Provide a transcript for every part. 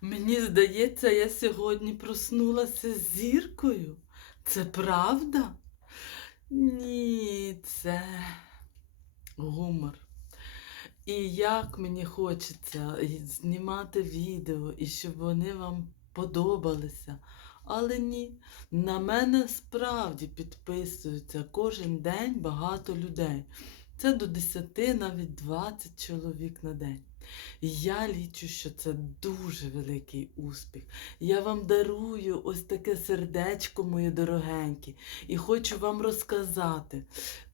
Мені здається, я сьогодні проснулася з зіркою. Це правда? Ні, це гумор. І як мені хочеться знімати відео, і щоб вони вам подобалися. Але ні, на мене справді підписуються кожен день багато людей. Це до 10, навіть 20 чоловік на день. Я лічу, що це дуже великий успіх. Я вам дарую ось таке сердечко, мої дорогенькі, і хочу вам розказати,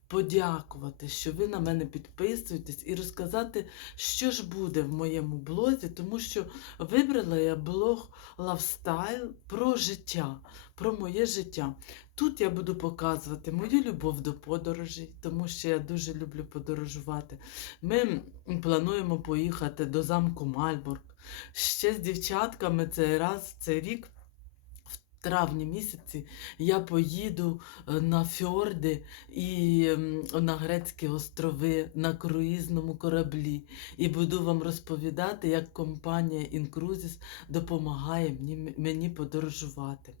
подякувати, що ви на мене підписуєтесь, і розказати, що ж буде в моєму блозі, тому що вибрала я блог лавстайл про життя, про моє життя. Тут я буду показувати мою любов до подорожей, тому що я дуже люблю подорожувати. Ми плануємо поїхати до замку Мальборг. Ще з дівчатками цей раз, цей рік, травні місяці, я поїду е, на фьорди і на грецькі острови на круїзному кораблі. І буду вам розповідати, як компанія Інкрузіс допомагає мені подорожувати.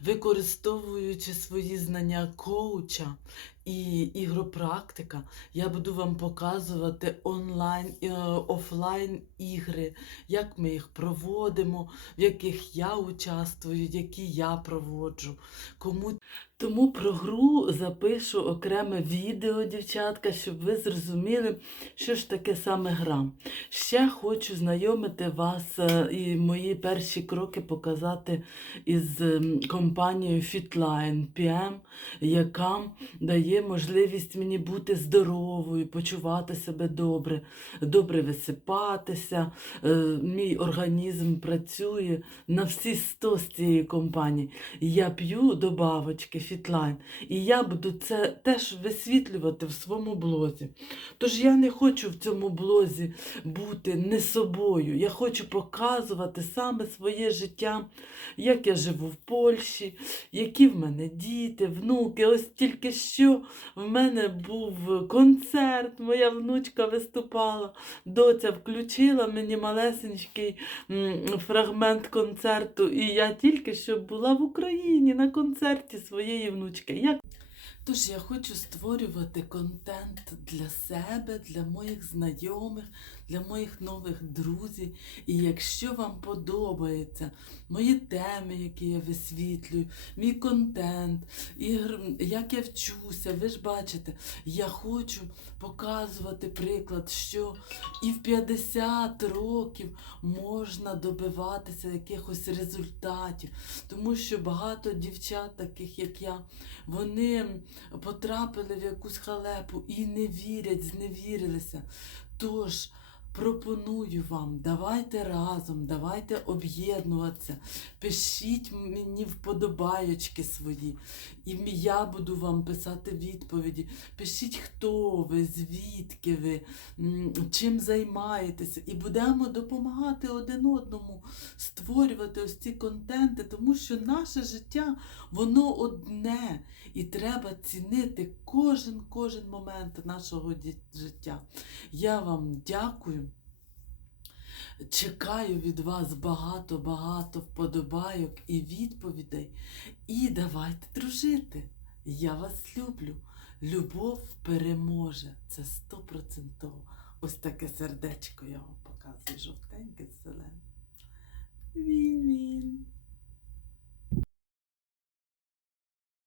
Використовуючи свої знання коуча і ігропрактика, я буду вам показувати онлайн і офлайн ігри, як ми їх проводимо, в яких я участвую, які я проводжу. Кому тому про гру запишу окреме відео, дівчатка, щоб ви зрозуміли, що ж таке саме гра. Ще хочу знайомити вас е, і мої перші кроки показати із компанією Fitline PM, яка дає можливість мені бути здоровою, почувати себе добре, добре висипатися. Е, Мій організм працює на всі 100 з цієї компанії. Я п'ю добавочки Fitline, і я буду це теж висвітлювати в своєму блозі. Тож я не хочу в цьому блозі бути не собою. Я хочу показувати саме своє життя, як я живу в Польщі, які в мене діти, внуки. Ось тільки що в мене був концерт, моя внучка виступала, доця включила мені малесенький фрагмент концерту, і я тільки що була в Україні на концерті своєї внучки. Як Тож я хочу створювати контент для себе, для моїх знайомих, для моїх нових друзів. І якщо вам подобається мої теми, які я висвітлюю, мій контент, ігр, як я вчуся, ви ж бачите, я хочу показувати приклад, що і в 50 років можна добиватися якихось результатів, тому що багато дівчат, таких як я, вони потрапили в якусь халепу і не вірять, зневірилися. Тож пропоную вам, давайте разом, давайте об'єднуватися, пишіть мені вподобайочки свої, і я буду вам писати відповіді. Пишіть, хто ви, звідки ви, чим займаєтеся, і будемо допомагати один одному створювати ось ці контенти, тому що наше життя воно одне, і треба цінити кожен кожен момент нашого життя. Я вам дякую. Чекаю від вас багато-багато вподобайок і відповідей. І давайте дружити. Я вас люблю. Любов переможе. Це стопроцентово. Ось таке сердечко я вам показую, жовтеньке, зелене.